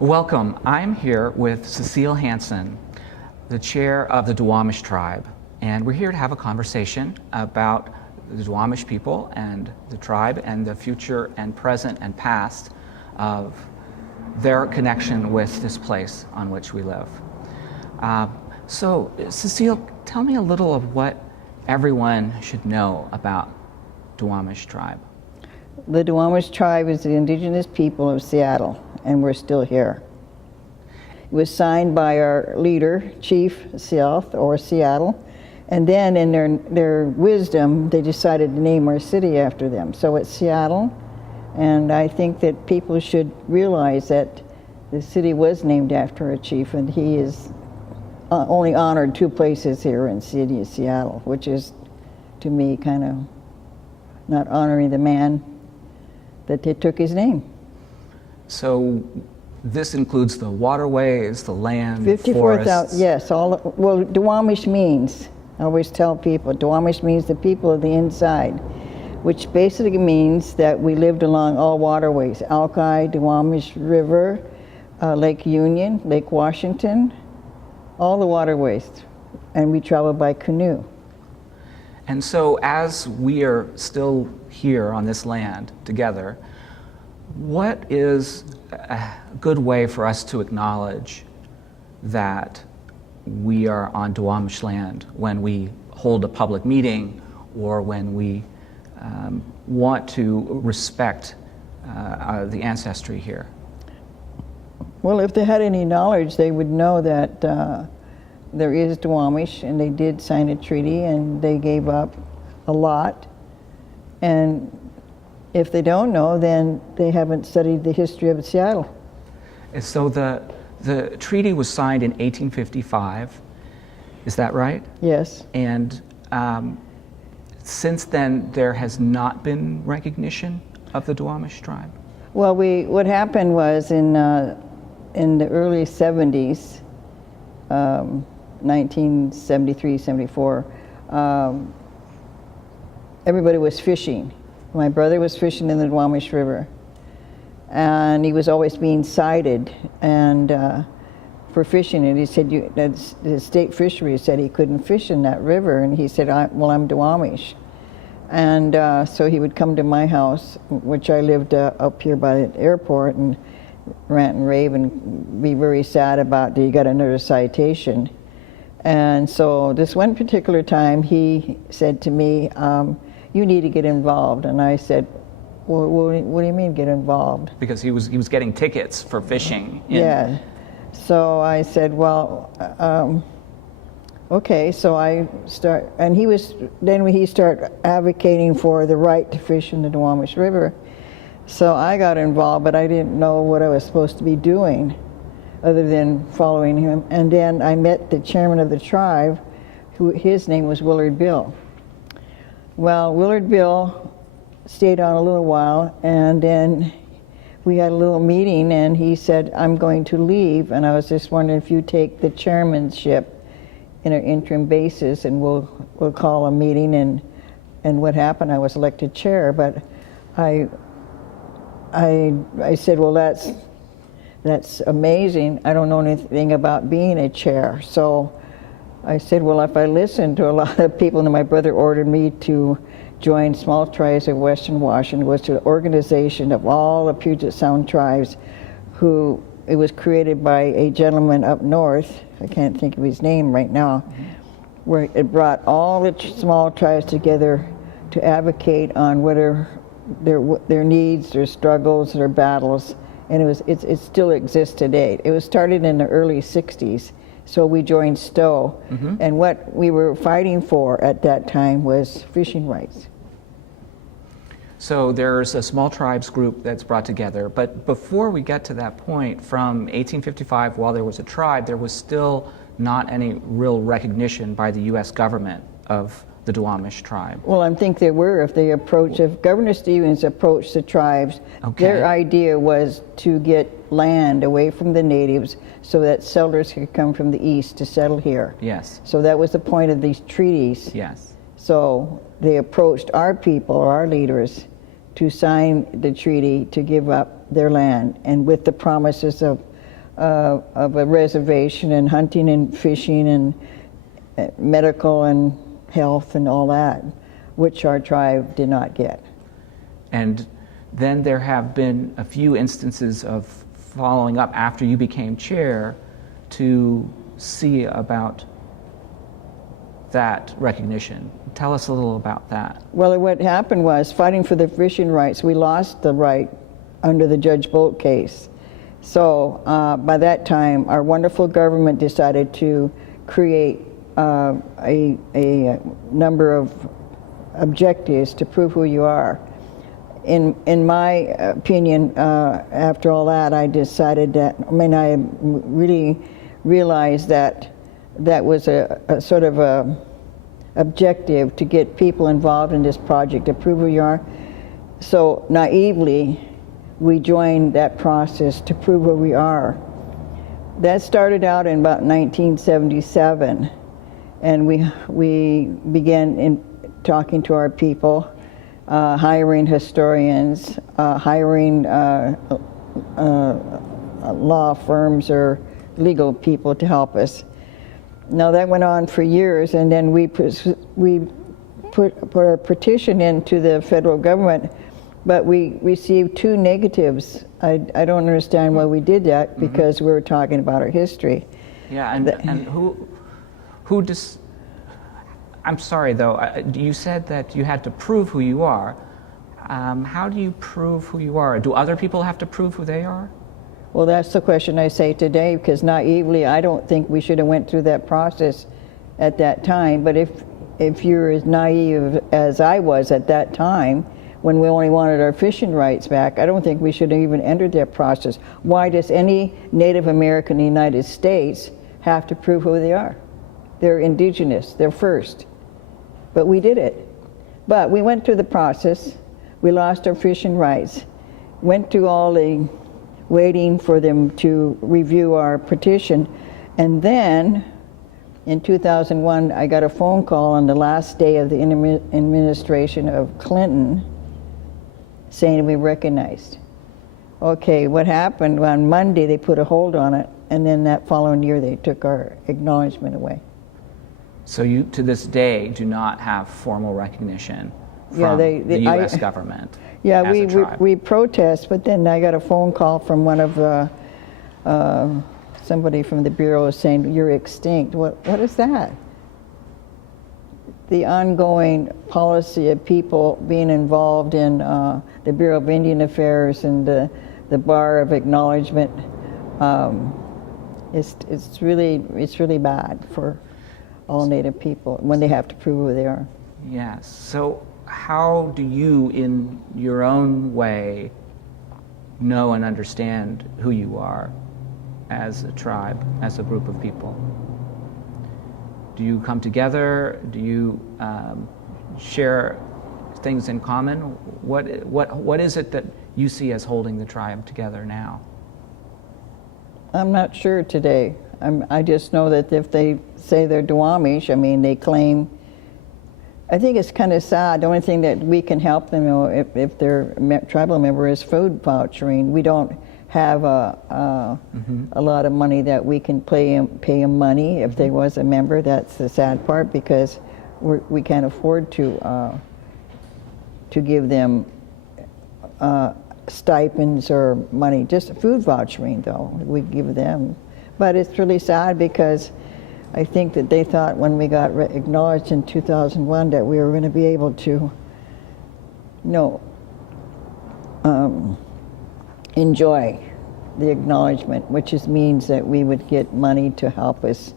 Welcome. I'm here with Cecile Hansen, the chair of the Duwamish tribe, and we're here to have a conversation about the Duwamish people and the tribe and the future and present and past of their connection with this place on which we live. So, Cecile, tell me a little of what everyone should know about Duwamish tribe. The Duwamish tribe is the indigenous people of Seattle, and we're still here. It was signed by our leader, Chief Cecile, or Seattle, and then in their wisdom, they decided to name our city after them. So it's Seattle, and I think that people should realize that the city was named after a chief, and he is only honored two places here in the city of Seattle, which is, to me, kind of not honoring the man that they took his name. So this includes the waterways, the land, 54,000, yes. Well, Duwamish means, I always tell people, Duwamish means the people of the inside, which basically means that we lived along all waterways, Alki, Duwamish River, Lake Union, Lake Washington, all the waterways, and we traveled by canoe. And so as we are still here on this land together, what is a good way for us to acknowledge that we are on Duwamish land when we hold a public meeting or when we want to respect the ancestry here? Well, if they had any knowledge, they would know that there is Duwamish, and they did sign a treaty, and they gave up a lot. And if they don't know, then they haven't studied the history of Seattle. And so the treaty was signed in 1855, is that right? Yes. And since then, there has not been recognition of the Duwamish tribe? Well, what happened was in the early 70s, 1973, 74, everybody was fishing. My brother was fishing in the Duwamish River, and he was always being cited for fishing. And he said, the state fisheries said he couldn't fish in that river, and he said, well, I'm Duwamish. And so he would come to my house, which I lived up here by the airport, and rant and rave and be very sad about, you got another citation. And so this one particular time, he said to me, you need to get involved. And I said, well, what do you mean get involved? Because he was getting tickets for fishing. Yeah. So I said, well, okay. So I start, and then he started advocating for the right to fish in the Duwamish River. So I got involved, but I didn't know what I was supposed to be doing other than following him. And then I met the chairman of the tribe, his name was Willard Bill. Well, Willard Bill stayed on a little while, and then we had a little meeting, and he said, I'm going to leave, and I was just wondering if you take the chairmanship in an interim basis, and we'll call a meeting. And what happened, I was elected chair, but I said, well, that's amazing. I don't know anything about being a chair. So I said, well, if I listen to a lot of people, and my brother ordered me to join Small Tribes of Western Washington, which was an organization of all the Puget Sound tribes, it was created by a gentleman up north, I can't think of his name right now, where it brought all the small tribes together to advocate on whether their needs, their struggles, their battles, and it still exists today. It was started in the early 60s, so we joined Stowe, and what we were fighting for at that time was fishing rights. So there's a small tribes group that's brought together, but before we get to that point, from 1855, while there was a tribe, there was still not any real recognition by the U.S. government of the Duwamish tribe. Well, I think there were. If Governor Stevens approached the tribes, their idea was to get land away from the natives so that settlers could come from the east to settle here. Yes. So that was the point of these treaties. Yes. So they approached our people, our leaders, to sign the treaty to give up their land, and with the promises of of a reservation and hunting and fishing and medical and health and all that, which our tribe did not get. And then there have been a few instances of following up after you became chair to see about that recognition. Tell us a little about that. Well, what happened was, fighting for the fishing rights, we lost the right under the Judge Bolt case. So by that time, our wonderful government decided to create a number of objectives to prove who you are. In my opinion, after all that, I decided that, I really realized that that was a sort of a objective to get people involved in this project, to prove who you are. So naively, we joined that process to prove who we are. That started out in about 1977, and we began talking to our people, hiring historians, hiring law firms or legal people to help us. Now that went on for years, and then we put our petition into the federal government, but we received 2 negatives. I don't understand why we did that, because we were talking about our history. Yeah, and who I'm sorry though, you said that you had to prove who you are. How do you prove who you are? Do other people have to prove who they are? Well, that's the question I say today, because naively, I don't think we should have went through that process at that time. But if you're as naive as I was at that time, when we only wanted our fishing rights back, I don't think we should have even entered that process. Why does any Native American in the United States have to prove who they are? They're indigenous, they're first. But we did it. But we went through the process, we lost our fishing rights, went through all the waiting for them to review our petition, and then in 2001 I got a phone call on the last day of the administration of Clinton saying we recognized. Okay, what happened on Monday, they put a hold on it, and then that following year they took our acknowledgement away. So you, to this day, do not have formal recognition from the U.S. government? Yeah, we protest, but then I got a phone call from one of the, somebody from the Bureau saying, you're extinct. What is that? The ongoing policy of people being involved in the Bureau of Indian Affairs and the Bar of Acknowledgement, it's really bad for all Native people when they have to prove who they are. Yes. So how do you, in your own way, know and understand who you are as a tribe, as a group of people? Do you come together? Do you share things in common? What is it that you see as holding the tribe together now? I'm not sure today. I just know that if they say they're Duwamish, I mean, they claim. I think it's kind of sad. The only thing that we can help them, if they're a tribal member, is food vouchering. We don't have a lot of money that we can pay them money. If they was a member, that's the sad part, because we can't afford to give them stipends or money. Just food vouchering, though, we give them. But it's really sad, because I think that they thought when we got acknowledged in 2001 that we were going to be able to, enjoy the acknowledgement, which means that we would get money to help us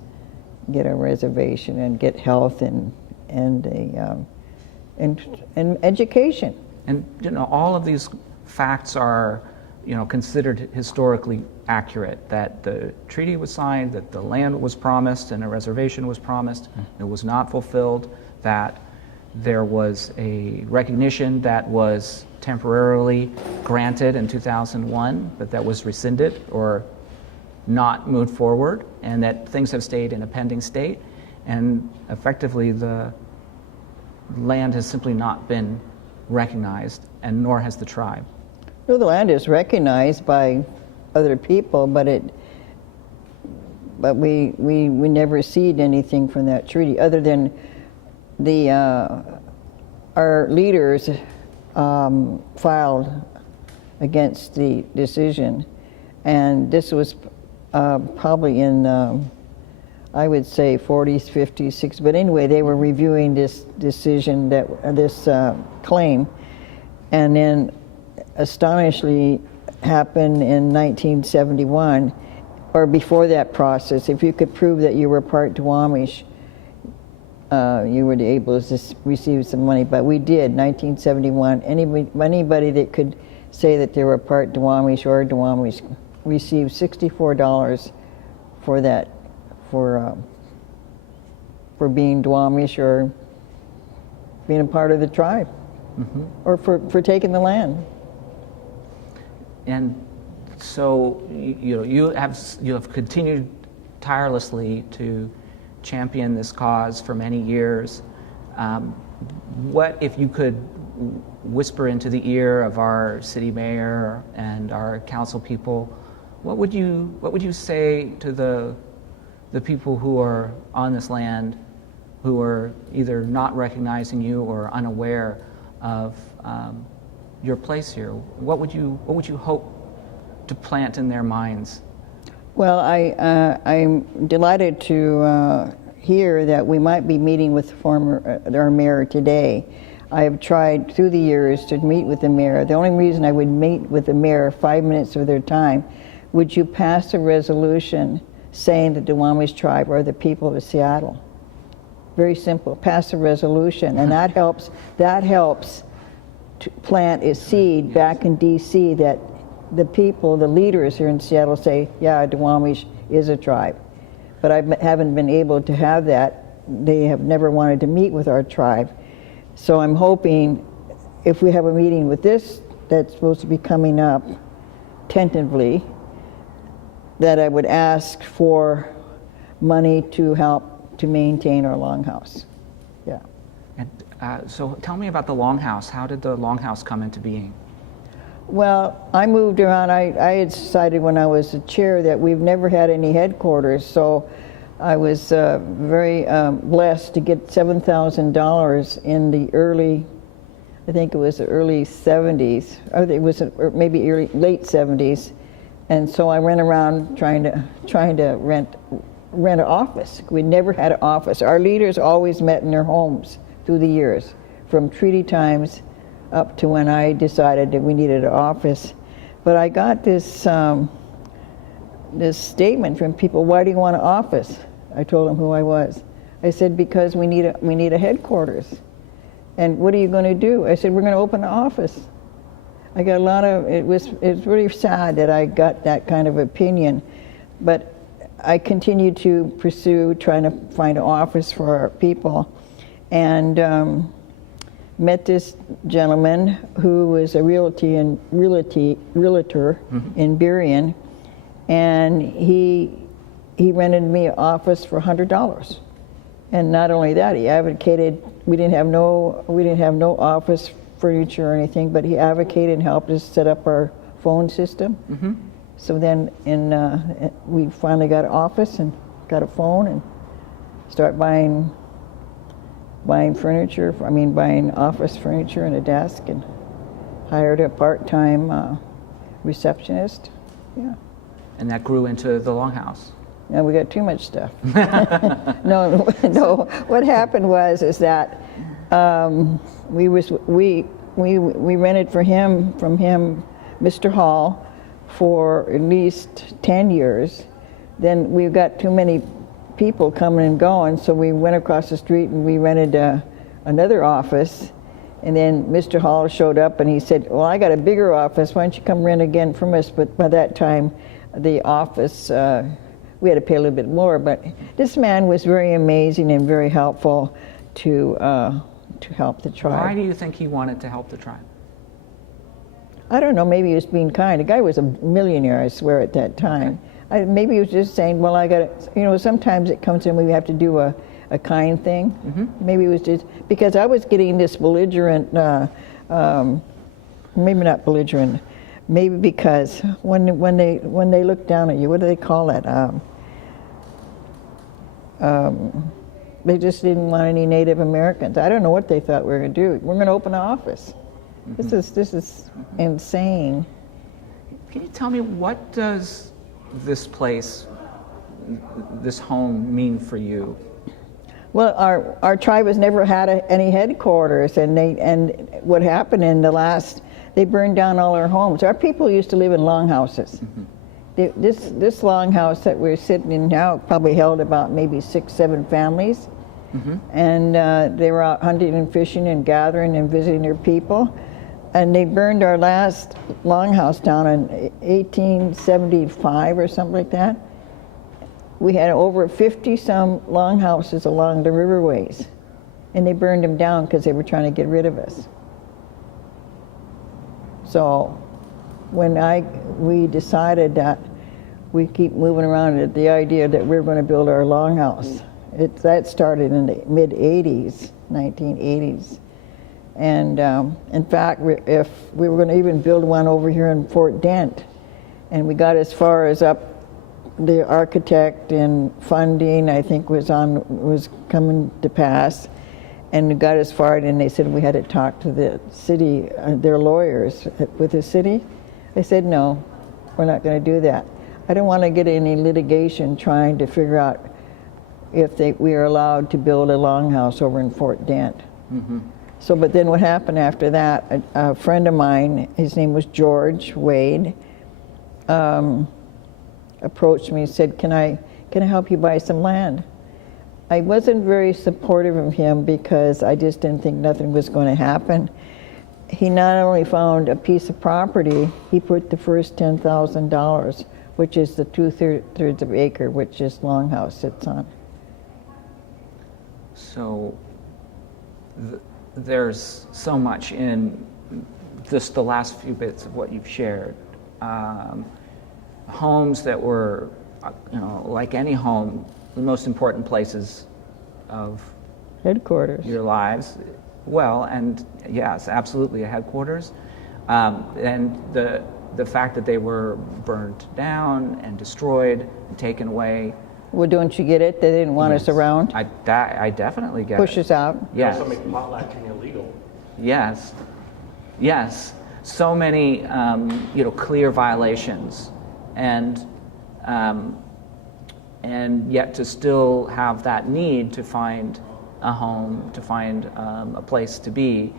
get a reservation and get health and education. And all of these facts are considered historically accurate, that the treaty was signed, that the land was promised and a reservation was promised, it was not fulfilled, that there was a recognition that was temporarily granted in 2001, but that was rescinded or not moved forward, and that things have stayed in a pending state, and effectively the land has simply not been recognized, and nor has the tribe. Well, the land is recognized by other people, but but we never ceded anything from that treaty other than our leaders filed against the decision, and this was probably in I would say 40s, 50s, 60s, but anyway, they were reviewing this decision, this claim, and then astonishingly happened in 1971, or before that process. If you could prove that you were part Duwamish, you were able to receive some money. But we did, 1971. Anybody that could say that they were part Duwamish or Duwamish received $64 for that, for being Duwamish or being a part of the tribe, or for taking the land. And so you have continued tirelessly to champion this cause for many years. What if you could whisper into the ear of our city mayor and our council people? What would you say to the people who are on this land, who are either not recognizing you or unaware of your place here? What would you hope to plant in their minds? Well, I'm delighted to hear that we might be meeting with our mayor today. I have tried through the years to meet with the mayor. The only reason I would meet with the mayor 5 minutes of their time, would you pass a resolution saying the Duwamish tribe are the people of Seattle? Very simple. Pass a resolution, and that helps to plant a seed back in D.C. that the people, the leaders here in Seattle say, yeah, Duwamish is a tribe. But I haven't been able to have that. They have never wanted to meet with our tribe. So I'm hoping if we have a meeting with this that's supposed to be coming up tentatively, that I would ask for money to help to maintain our longhouse. Yeah. And so tell me about the longhouse. How did the longhouse come into being? Well, I moved around. I had decided when I was the chair that we've never had any headquarters, so I was very blessed to get $7,000 in the early, I think it was the early 70s, or it was maybe late 70s, and so I went around trying to rent an office. We never had an office. Our leaders always met in their homes through the years, from treaty times up to when I decided that we needed an office. But I got this this statement from people, why do you want an office? I told them who I was. I said, because we need a headquarters. And what are you going to do? I said, we're going to open an office. I got a lot of, it's really sad that I got that kind of opinion, but I continued to pursue trying to find an office for our people, and met this gentleman who was a realtor in Burien, and he rented me an office for $100. And not only that, he advocated, we didn't have no office furniture or anything, but he advocated and helped us set up our phone system. Mm-hmm. So then we finally got an office and got a phone and start buying furniture, buying office furniture and a desk, and hired a part-time receptionist. Yeah. And that grew into the Longhouse. Now we got too much stuff. No. What happened was that we rented from him, Mr. Hall, for at least 10 years. Then we got too many people coming and going, so we went across the street and we rented another office. And then Mr. Hall showed up and he said, well, I got a bigger office, why don't you come rent again from us? But by that time, the office, we had to pay a little bit more, but this man was very amazing and very helpful to help the tribe. Why do you think he wanted to help the tribe? I don't know, maybe he was being kind. The guy was a millionaire, I swear, at that time. Okay. Maybe he was just saying, well, I got to, sometimes it comes in, we have to do a kind thing. Mm-hmm. Maybe it was just, because I was getting this belligerent, maybe not belligerent, maybe because when they look down at you, what do they call it? They just didn't want any Native Americans. I don't know what they thought we were going to do. We're going to open an office. This is insane. Can you tell me, what does this place, this home, mean for you? Well, our tribe has never had any headquarters, and what happened in the last, they burned down all our homes. Our people used to live in longhouses. This longhouse that we're sitting in now probably held about maybe 6, 7 families, and they were out hunting and fishing and gathering and visiting their people, and they burned our last longhouse down in 1875 or something like that. We had over 50-some longhouses along the riverways, and they burned them down because they were trying to get rid of us. So when we decided that we keep moving around at the idea that we're going to build our longhouse, that started in the mid-'80s, 1980s. And in fact, if we were going to even build one over here in Fort Dent, and we got as far as up, the architect and funding, I think, was coming to pass, and we got as far, and they said we had to talk to the city, their lawyers with the city. I said, no, we're not going to do that. I don't want to get any litigation trying to figure out if we are allowed to build a longhouse over in Fort Dent. So, but then what happened after that, a friend of mine, his name was George Wade, approached me and said, can I help you buy some land? I wasn't very supportive of him because I just didn't think nothing was going to happen. He not only found a piece of property, he put the first $10,000, which is the 2/3 of acre, which this longhouse sits on. So there's so much in just the last few bits of what you've shared. Homes that were, like any home, the most important places of Headquarters. your lives. Well, and yes, absolutely a headquarters. And the fact that they were burned down and destroyed and taken away. Well, don't you get it? They didn't want us around. I definitely get Push it. us out. Yes. Also make potlatching illegal. Yes. Yes. So many, clear violations, and yet to still have that need to find a home, to find a place to be,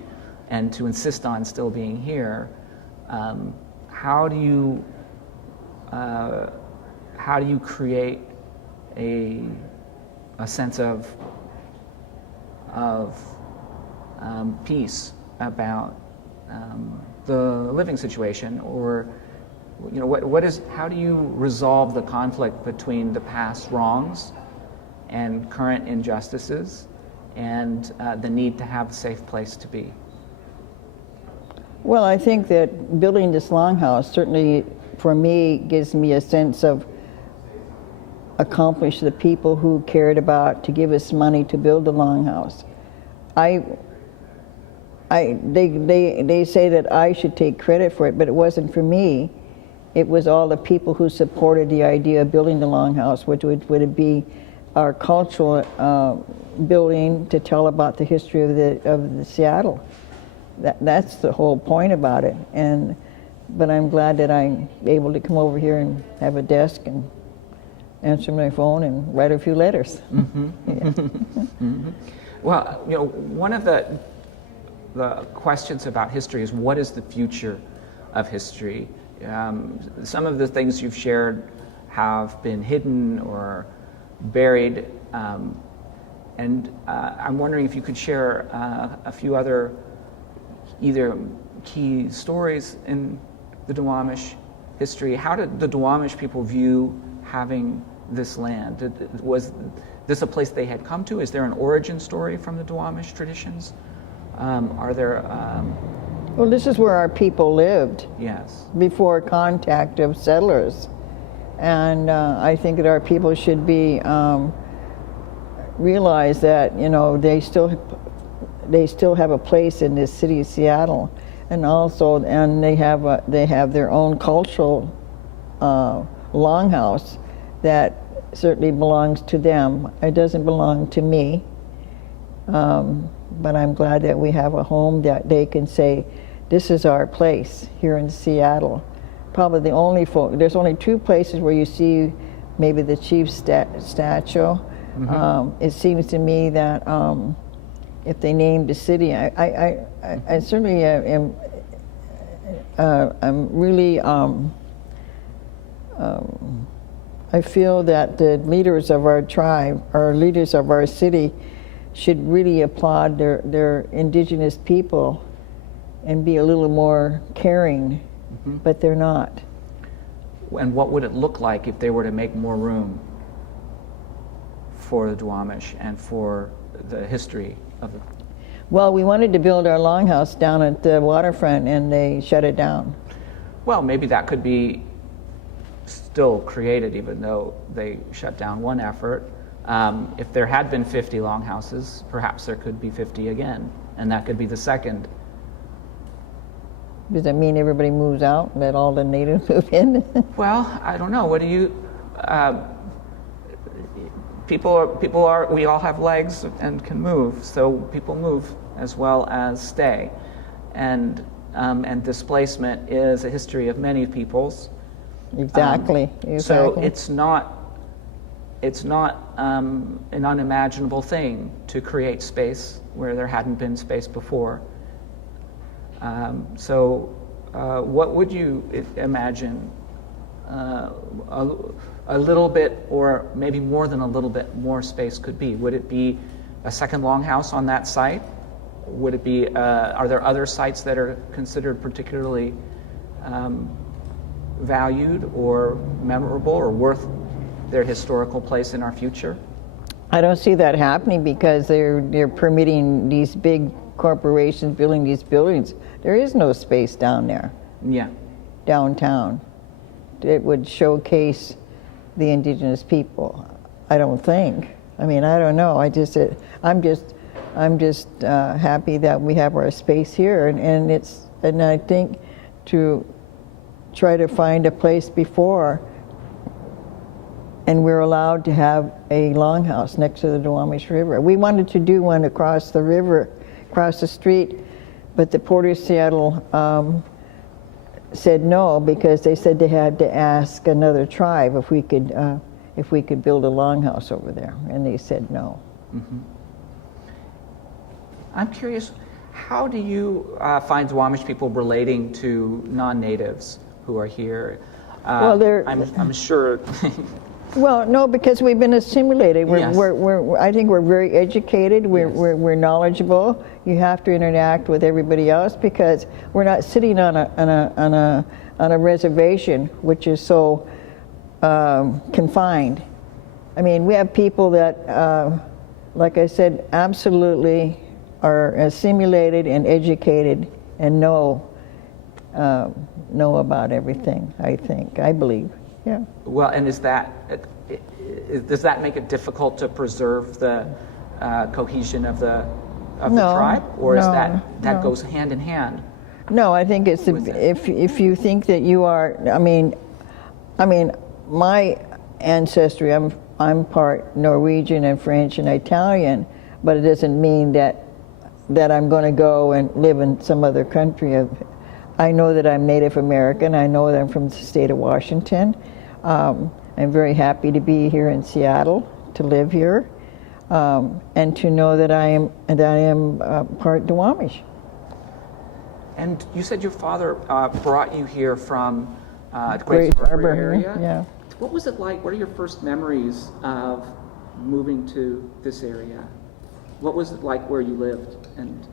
and to insist on still being here. How do you create a sense of peace about the living situation, or how do you resolve the conflict between the past wrongs and current injustices and the need to have a safe place to be? Well, I think that building this longhouse certainly, for me, gives me a sense of accomplish the people who cared about to give us money to build the longhouse. They say that I should take credit for it, but it wasn't for me. It was all the people who supported the idea of building the longhouse, which would be our cultural building to tell about the history of the Seattle. That's the whole point about it. But I'm glad that I'm able to come over here and have a desk and answer my phone and write a few letters. Well, one of the questions about history is, what is the future of history? Some of the things you've shared have been hidden or buried, and I'm wondering if you could share a few other either key stories in the Duwamish history. How did the Duwamish people view having this land? Was this a place they had come to? Is there an origin story from the Duwamish traditions? Are there... Well, this is where our people lived. Yes. Before contact of settlers. And I think that our people should be realize that, they still have a place in this city of Seattle, and they have their own cultural longhouse that certainly belongs to them. It doesn't belong to me. But I'm glad that we have a home that they can say, this is our place here in Seattle. Probably the only there's only two places where you see maybe the chief's statue. It seems to me that if they named a city, I certainly am. I'm really. I feel that the leaders of our tribe, or leaders of our city, should really applaud their indigenous people and be a little more caring, but they're not. And what would it look like if they were to make more room for the Duwamish and for the history of it? Well, we wanted to build our longhouse down at the waterfront, and they shut it down. Well, maybe that could be still created, even though they shut down one effort. If there had been 50 longhouses, perhaps there could be 50 again, and that could be the second. Does that mean everybody moves out, let all the natives move in? Well, I don't know. What do you? People are. We all have legs and can move, so people move as well as stay, and displacement is a history of many peoples. Exactly. So it's not an unimaginable thing to create space where there hadn't been space before. What would you imagine a little bit, or maybe more than a little bit, more space could be? Would it be a second longhouse on that site? Would it be? Are there other sites that are considered particularly valued or memorable or worth their historical place in our future? I don't see that happening because they're permitting these big corporations building these buildings. There is no space down there. Yeah. Downtown. It would showcase the indigenous people. I don't think. I mean, I don't know. I'm just happy that we have our space here, and I think to try to find a place before, and we're allowed to have a longhouse next to the Duwamish River. We wanted to do one across the river, across the street, but the Port of Seattle said no, because they said they had to ask another tribe if we could build a longhouse over there, and they said no. Mm-hmm. I'm curious, how do you find Duwamish people relating to non-natives who are here? Well, I'm sure. Well, no, because we've been assimilated. Yes. I think we're very educated. We're knowledgeable. You have to interact with everybody else because we're not sitting on a reservation, which is so confined. I mean, we have people that, like I said, absolutely are assimilated and educated and know about everything. I believe. Yeah. Well, and does that make it difficult to preserve the cohesion of the tribe, or is that goes hand in hand? No, I think it's if you think that you are. I mean, my ancestry. I'm part Norwegian and French and Italian, but it doesn't mean that I'm going to go and live in some other country. I know that I'm Native American. I know that I'm from the state of Washington. I'm very happy to be here in Seattle, to live here, and to know that I am part Duwamish. And you said your father brought you here from Grace Harbor area. Yeah. What was it like? What are your first memories of moving to this area? What was it like where you lived? And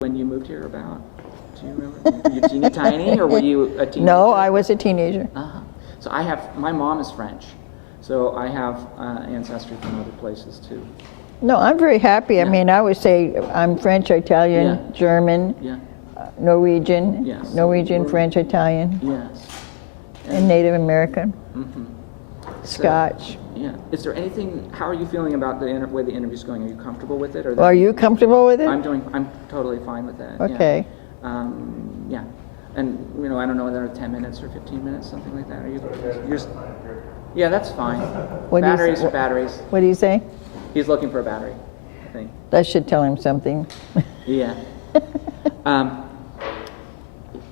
when you moved here about? Do you remember? Were you teeny tiny, or were you a teenager? No, I was a teenager. Uh-huh. So my mom is French, so I have ancestry from other places too. No, I'm very happy. Yeah. I mean, I would say I'm French, Italian, Yeah. German, Yeah. Norwegian, Yes. Norwegian, French, Italian, Yes. and Native American, Mm-hmm. Scotch. Yeah. Is there anything? How are you feeling about the way the interview's going? Are you comfortable with it, or? Are you comfortable with it? I'm totally fine with that. Okay. Yeah. Yeah. And I don't know whether 10 minutes or 15 minutes, something like that. Are you? Yeah, that's fine. What do you Batteries say- are batteries. What do you say? He's looking for a battery, I think. That should tell him something. Yeah.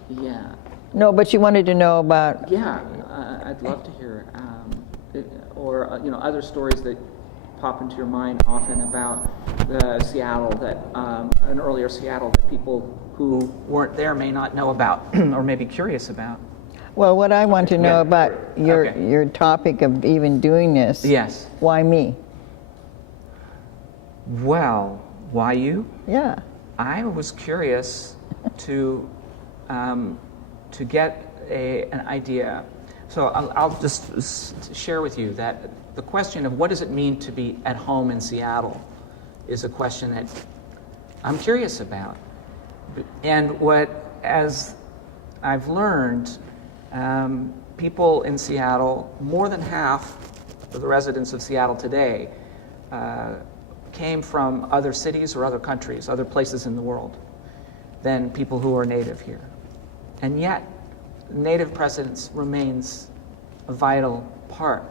Yeah. No, but you wanted to know about. Yeah. I'd love to hear, or other stories that pop into your mind often about Seattle, that an earlier Seattle that people who weren't there may not know about or may be curious about. Well, what I want to know Yeah. about Okay. your topic of even doing this. Yes. Why me? Well, why you? Yeah. I was curious to get an idea. So I'll just share with you that the question of what does it mean to be at home in Seattle is a question that I'm curious about. And as I've learned, people in Seattle, more than half of the residents of Seattle today, came from other cities or other countries, other places in the world, than people who are native here. And yet, native presence remains a vital part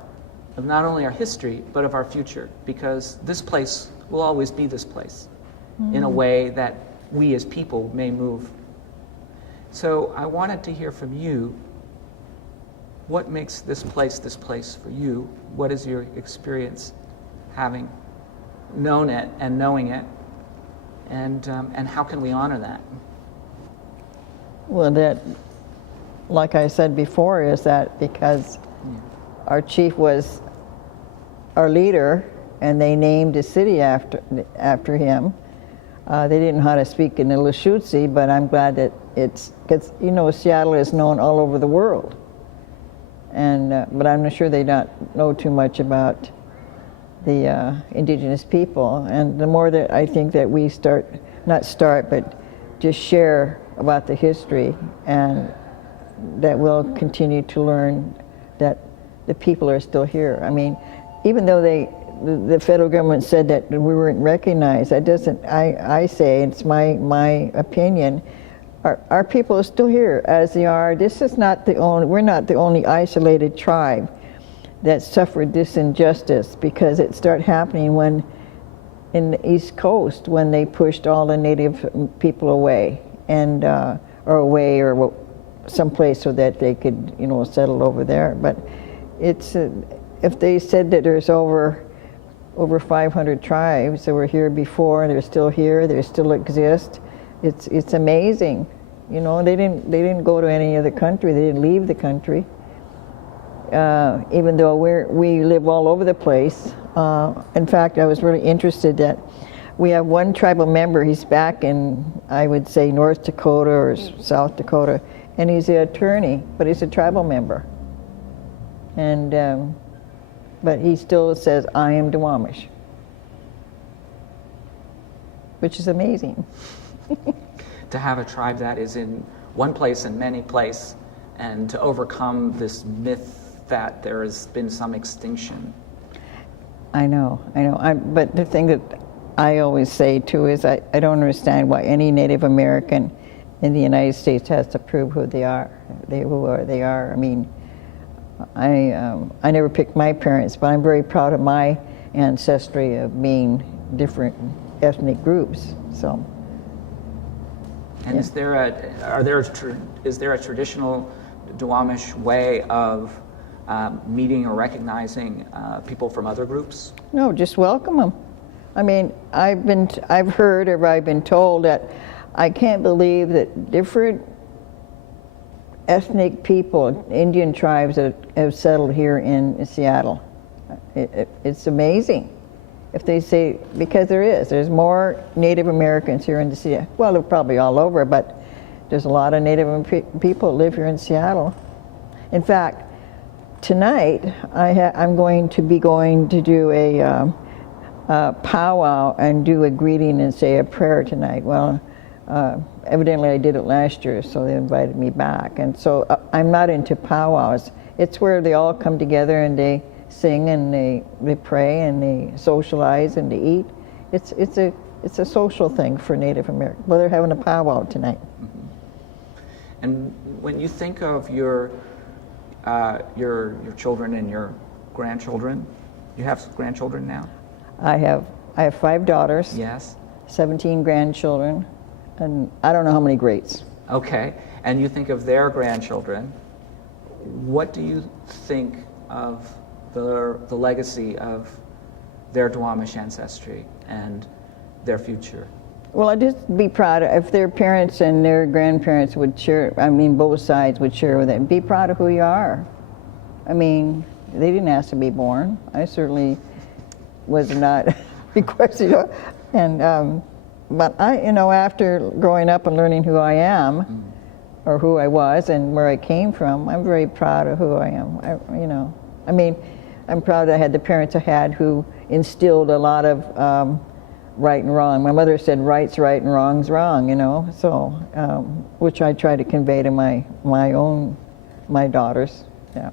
of not only our history, but of our future, because this place will always be this place in a way that we as people may move. So I wanted to hear from you, what makes this place for you? What is your experience having known it and knowing it, and how can we honor that? Well, that, like I said before, is that because our chief was our leader, and they named a city after him. They didn't know how to speak in the Lushootseed, but I'm glad that it's, because Seattle is known all over the world, and but I'm not sure they don't know too much about the indigenous people. And the more that I think that we but just share about the history, and that we'll continue to learn that the people are still here. I mean, even though the federal government said that we weren't recognized, that doesn't, I say, it's my opinion, our people are still here as they are. This is not we're not the only isolated tribe that suffered this injustice, because it started happening in the East Coast, when they pushed all the native people away, and or someplace so that they could settle over there. But it's if they said that there's over 500 tribes that were here before, and they're still here, they still exist, it's amazing. They didn't go to any other country, they didn't leave the country. Even though we live all over the place. In fact, I was really interested that we have one tribal member. He's back in, I would say, North Dakota or South Dakota, and he's an attorney, but he's a tribal member. And but he still says, "I am Duwamish," which is amazing. To have a tribe that is in one place and many places, and to overcome this myth that there has been some extinction. I know. But the thing that I always say too is I don't understand why any Native American in the United States has to prove who they are. They are. I mean, I never picked my parents, but I'm very proud of my ancestry of being different ethnic groups. So. And Yeah. is there a traditional Duwamish way of meeting or recognizing people from other groups? No, just welcome them. I mean, I've heard or I've been told that I can't believe that different ethnic people, Indian tribes that have settled here in Seattle. It's amazing. if they say, because there's more Native Americans here in the Seattle. Well, they're probably all over, but there's a lot of Native people live here in Seattle. In fact, tonight I'm going to be going to do a powwow and do a greeting and say a prayer tonight. Well, evidently I did it last year, so they invited me back. And so I'm not into powwows. It's where they all come together and they sing and they pray and they socialize and they eat. It's a social thing for Native Americans. Well, they're having a powwow tonight. Mm-hmm. And when you think of your children and your grandchildren, you have grandchildren now? I have 5 daughters. Yes. 17 grandchildren, and I don't know how many greats. Okay. And you think of their grandchildren. What do you think of the legacy of their Duwamish ancestry and their future? Well, I'd just be proud if their parents and their grandparents would share, I mean, both sides would share with it. Be proud of who you are. I mean, they didn't ask to be born. I certainly was not requested. And, but I, after growing up and learning who I am, or who I was and where I came from, I'm very proud of who I am. I mean, I'm proud I had the parents I had who instilled a lot of right and wrong. My mother said right's right and wrong's wrong, so, which I try to convey to my daughters, yeah.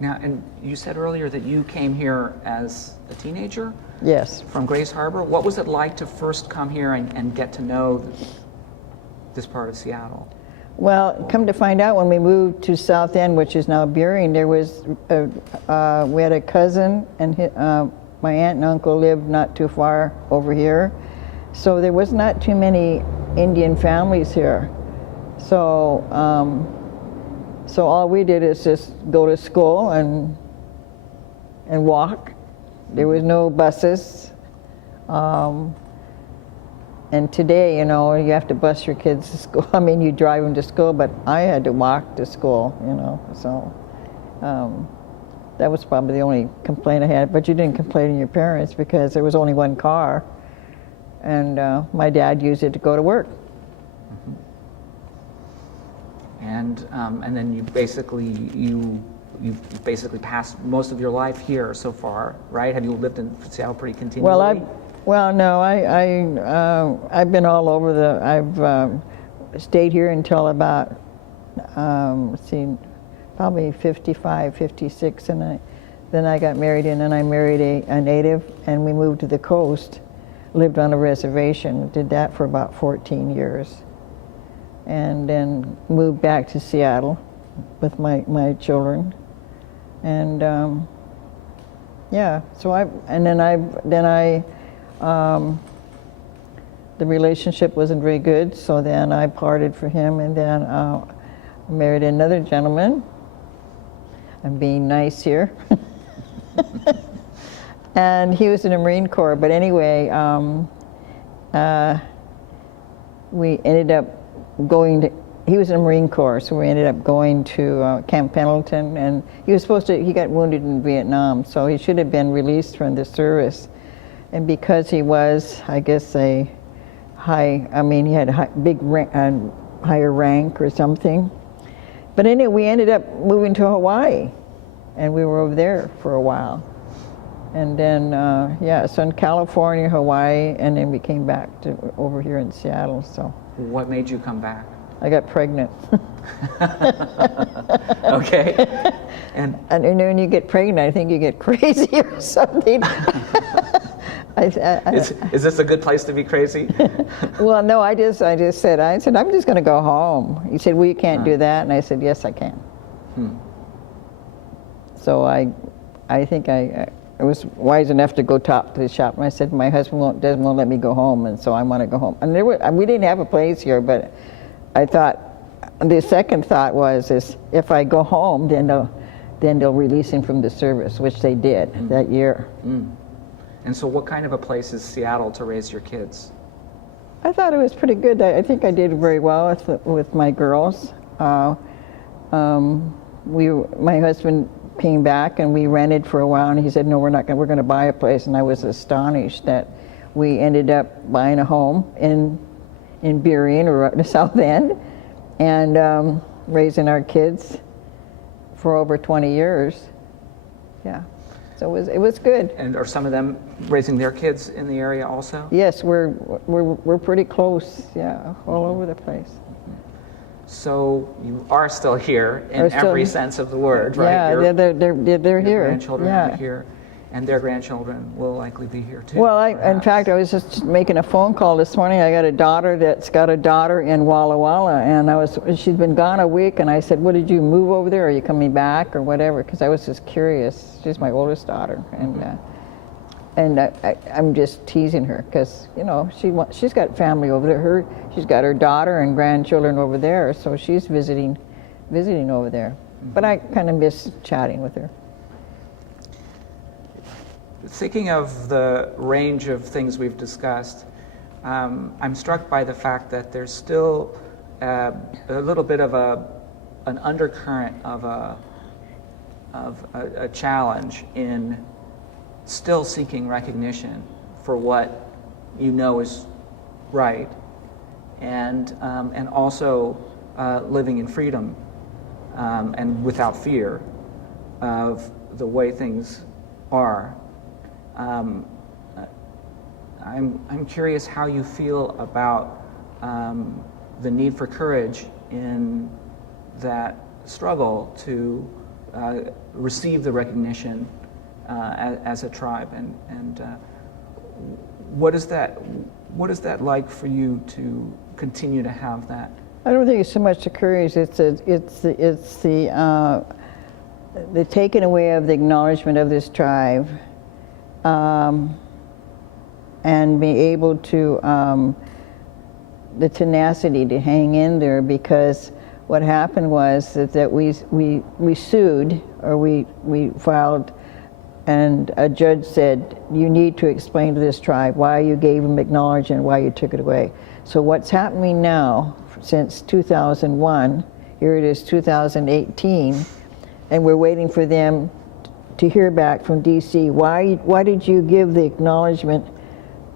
Now, and you said earlier that you came here as a teenager? Yes. From Grace Harbor. What was it like to first come here and get to know this part of Seattle? Well, come to find out, when we moved to South End, which is now Burien, there was, we had a cousin, and my aunt and uncle lived not too far over here. So there was not too many Indian families here. So, so all we did is just go to school and walk. There was no buses. And today, you have to bus your kids to school. I mean, you drive them to school, but I had to walk to school, so that was probably the only complaint I had. But you didn't complain to your parents because there was only one car, and my dad used it to go to work. Mm-hmm. And then you basically passed most of your life here so far, right? Have you lived in Seattle pretty continually? Well, no, I've been all over I've stayed here until about, probably 55, 56, and then I got married, and then I married a native, and we moved to the coast, lived on a reservation, did that for about 14 years, and then moved back to Seattle with my children, and yeah, so the relationship wasn't very good, so then I parted for him, and then married another gentleman. I'm being nice here. And he was in the Marine Corps, but anyway, we ended up he was in the Marine Corps, so we ended up going to Camp Pendleton, and he got wounded in Vietnam, so he should have been released from the service. And because he was, I guess, he had a higher rank or something. But anyway, we ended up moving to Hawaii, and we were over there for a while. And then, so in California, Hawaii, and then we came back to over here in Seattle, so. What made you come back? I got pregnant. Okay. And when you get pregnant, I think you get crazy or something. Is this a good place to be crazy? Well, no, I just said, I'm just going to go home. He said, well, you can't do that. And I said, yes, I can. So I think I was wise enough to go talk to the shop. And I said, my husband doesn't want to let me go home, and so I want to go home. And we didn't have a place here, but I thought, the second thought was, if I go home, then they'll release him from the service, which they did that year. And so what kind of a place is Seattle to raise your kids? I thought it was pretty good. I think I did very well with my girls. My husband came back and we rented for a while, and he said, no, we're not going, we're going to buy a place. And I was astonished that we ended up buying a home in Burien, or in the South End, and raising our kids for over 20 years. Yeah, so it was good. And are some of them raising their kids in the area also? Yes, we're pretty close. Yeah, all over the place. So you are still here in Are still- every sense of the word, right? Yeah, they're Your here. grandchildren Yeah. are here, and their grandchildren will likely be here too. Well, in perhaps. fact, I was just making a phone call this morning. I got a daughter that's got a daughter in Walla Walla, and she'd been gone a week, and I said, "What did you move over there? Are you coming back or whatever?" Because I was just curious. She's my oldest daughter, and I'm just teasing her because she's got family over there. She's got her daughter and grandchildren over there, so she's visiting over there. But I kind of miss chatting with her. Thinking of the range of things we've discussed, I'm struck by the fact that there's still a little bit of an undercurrent of a challenge in still seeking recognition for what you know is right, and also living in freedom and without fear of the way things are. I'm curious how you feel about the need for courage in that struggle to receive the recognition as a tribe, and what is that like for you to continue to have that? I don't think it's so much the courage. It's the taking away of the acknowledgement of this tribe. And be able to, the tenacity to hang in there, because what happened was that we sued, or we filed, and a judge said, you need to explain to this tribe why you gave them acknowledgement and why you took it away. So what's happening now, since 2001, here it is 2018, and we're waiting for them to hear back from DC. Why did you give the acknowledgement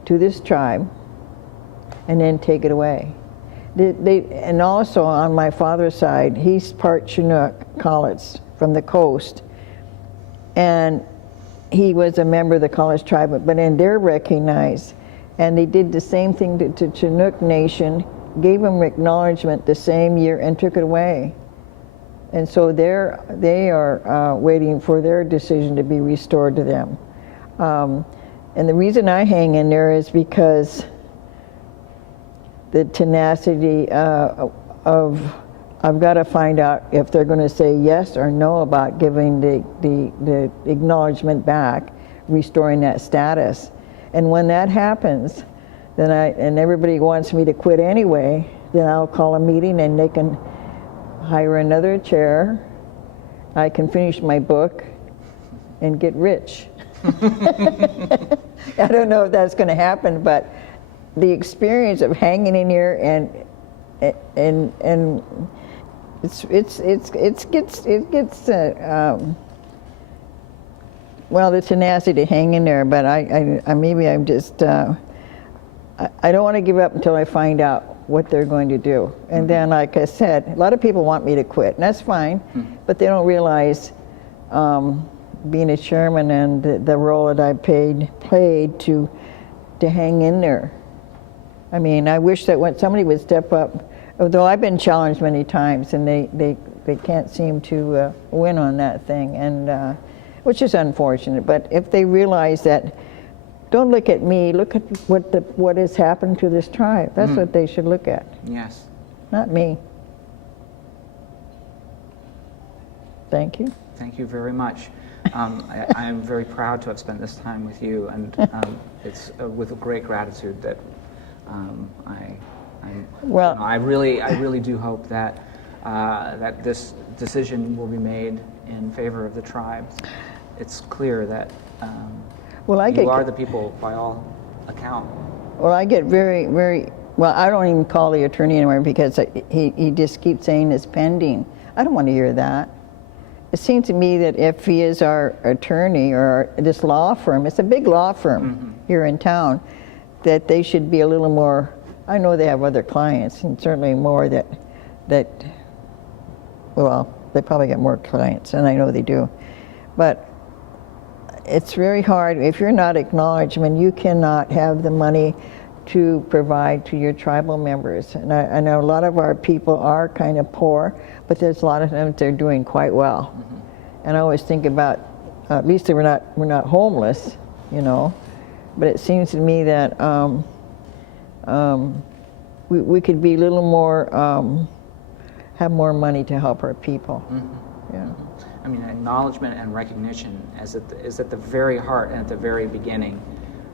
to this tribe and then take it away? And also on my father's side, he's part Chinook, College, from the coast, and he was a member of the College tribe, but then they're recognized, and they did the same thing to Chinook Nation, gave them acknowledgement the same year and took it away. And so they are waiting for their decision to be restored to them. And the reason I hang in there is because the tenacity of I've got to find out if they're going to say yes or no about giving the acknowledgement back, restoring that status. And when that happens, then and everybody wants me to quit anyway, then I'll call a meeting and they can hire another chair, I can finish my book and get rich. I don't know if that's going to happen, but the experience of hanging in here and it gets well, the tenacity to hang in there, but I maybe I'm just I don't want to give up until I find out what they're going to do. And then, like I said, a lot of people want me to quit, and that's fine, but they don't realize being a chairman and the role that I played to hang in there. I mean, I wish that when somebody would step up, although I've been challenged many times, and they can't seem to win on that thing, and which is unfortunate. But if they realize that, don't look at me, look at what has happened to this tribe. That's what they should look at. Yes. Not me. Thank you. Thank you very much. I am very proud to have spent this time with you, and it's with great gratitude that I really do hope that that this decision will be made in favor of the tribe. It's clear that you are the people by all account. Well, I get very, very, well, I don't even call the attorney anymore because he just keeps saying it's pending. I don't want to hear that. it seems to me that if he is our attorney or this law firm, it's a big law firm here in town, that they should be a little more, I know they have other clients, and certainly more that, well, they probably get more clients, and I know they do. But it's very hard. If you're not acknowledged, I mean, you cannot have the money to provide to your tribal members. And I know a lot of our people are kind of poor, but there's a lot of them they're doing quite well. And I always think about, at least we're not homeless, you know. But it seems to me that we could be a little more, have more money to help our people. Yeah. I mean, acknowledgement and recognition is at the very heart and at the very beginning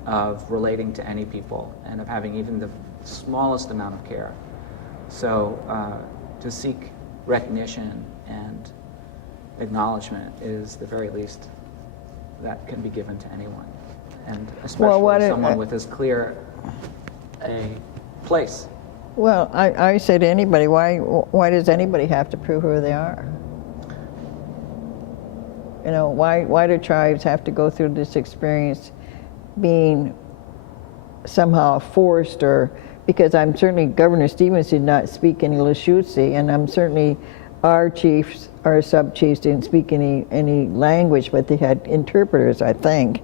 of relating to any people and of having even the smallest amount of care. So to seek recognition and acknowledgement is the very least that can be given to anyone, and especially someone with as clear a place. Well, I say to anybody, why does anybody have to prove who they are? You know, why do tribes have to go through this experience being somehow forced, or because I'm certainly, Governor Stevens did not speak any Lashutsi, and I'm certainly, our chiefs, our sub-chiefs didn't speak any language, but they had interpreters, I think,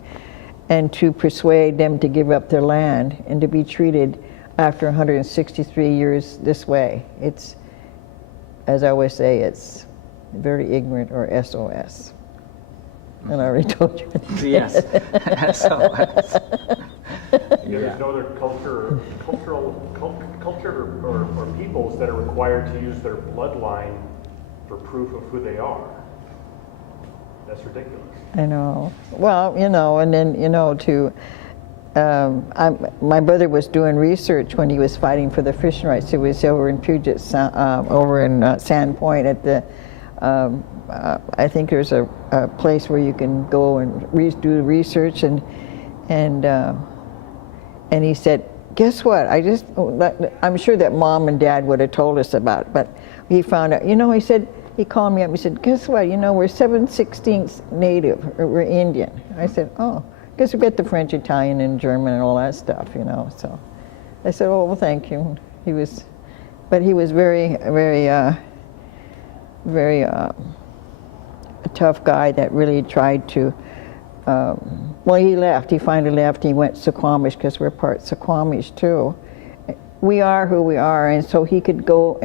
and to persuade them to give up their land and to be treated after 163 years this way. It's, as I always say, it's very ignorant, or SOS. And I already told you. Yes, SOS. There's no other culture or peoples that are required to use their bloodline for proof of who they are. That's ridiculous. I know. Well, you know, and then, you know, my brother was doing research when he was fighting for the fishing rights. He was over in Puget Sound, over in Sandpoint at the, I think there's a place where you can go and do research, and he said, guess what? I'm sure that Mom and Dad would have told us about it, but he found out, you know, he said, he called me up, he said, guess what? You know, we're 7/16 Native, or we're Indian. I said, oh, guess we got the French, Italian, and German, and all that stuff, you know. So I said, oh, well, thank you. He was very, very a tough guy that really tried to, well, he left. He finally left. He went to Duwamish because we're part Duwamish too. We are who we are, and so he could go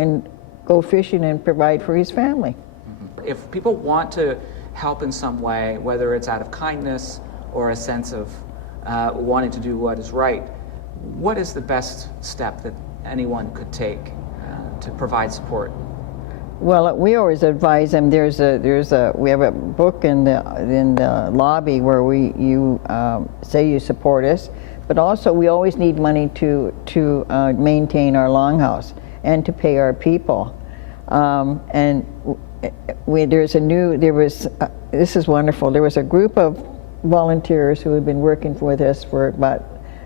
fishing and provide for his family. If people want to help in some way, whether it's out of kindness or a sense of wanting to do what is right, what is the best step that anyone could take to provide support? Well, we always advise them. We have a book in the lobby where you say you support us, but also we always need money to maintain our longhouse and to pay our people. And this is wonderful. There was a group of volunteers who had been working with us for about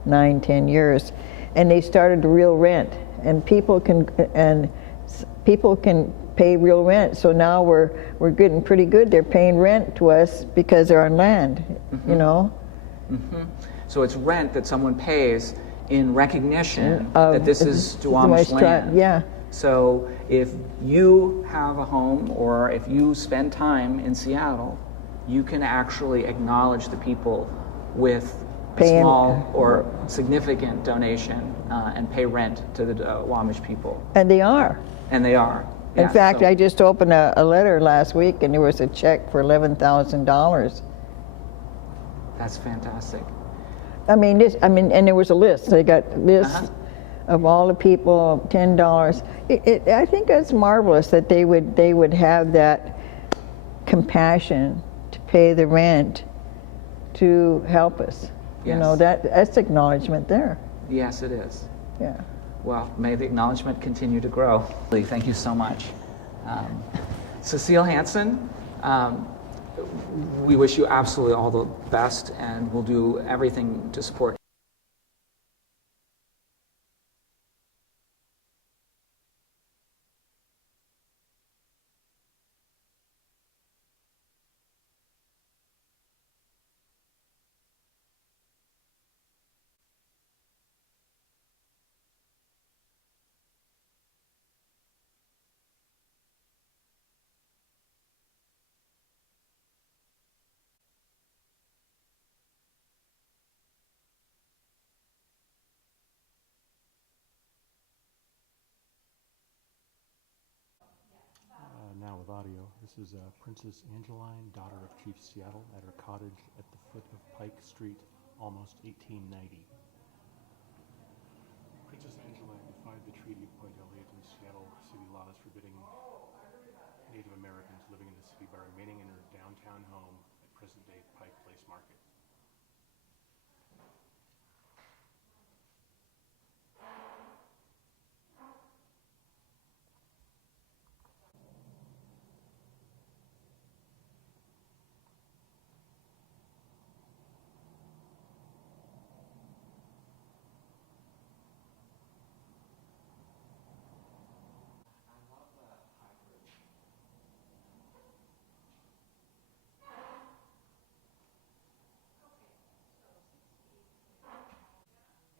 9-10 years, and they started real rent, and people can pay real rent. So now we're getting pretty good. They're paying rent to us because they're on land, you know. So it's rent that someone pays in recognition that this is Duwamish land. Yeah. So if you have a home, or if you spend time in Seattle, you can actually acknowledge the people with a small or significant donation and pay rent to the Duwamish people. And they are. And they are. In fact, I just opened a letter last week, and there was a check for $11,000. That's fantastic. And there was a list. They got lists of all the people, $10. I think that's marvelous that they would have that compassion to pay the rent to help us. Yes. You know, that's acknowledgement there. Yes, it is. Yeah. Well, may the acknowledgement continue to grow. Thank you so much. Cecile Hansen, we wish you absolutely all the best, and we'll do everything to support of audio. This is Princess Angeline, daughter of Chief Seattle, at her cottage at the foot of Pike Street, almost 1890. Princess Angeline defied the Treaty of Point Elliott and Seattle city laws forbidding Native Americans living in the city by remaining in her downtown home at present-day Pike Place Market.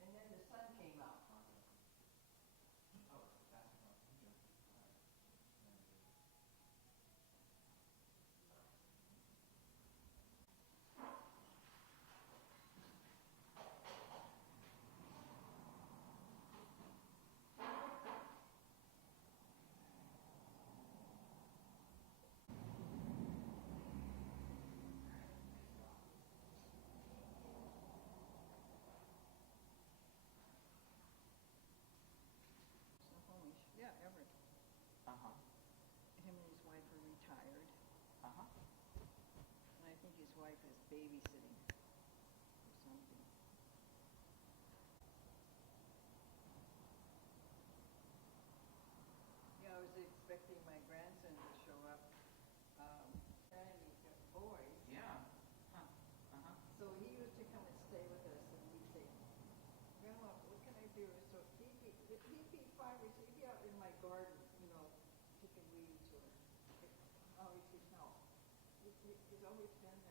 And then the sun came out. Duwamish. Yeah, Everett. Uh-huh. Him and his wife are retired, Uh-huh. and I think his wife is babysitting or something. Yeah, I was expecting my grandson to show up. And he's got boys. Yeah. Huh. Uh-huh. So he used to come and stay with us, and we'd say, Grandma, what can I do? So he'd be 5 or 6, he'd be out in my garden, picking weeds or always he'd help. He's always been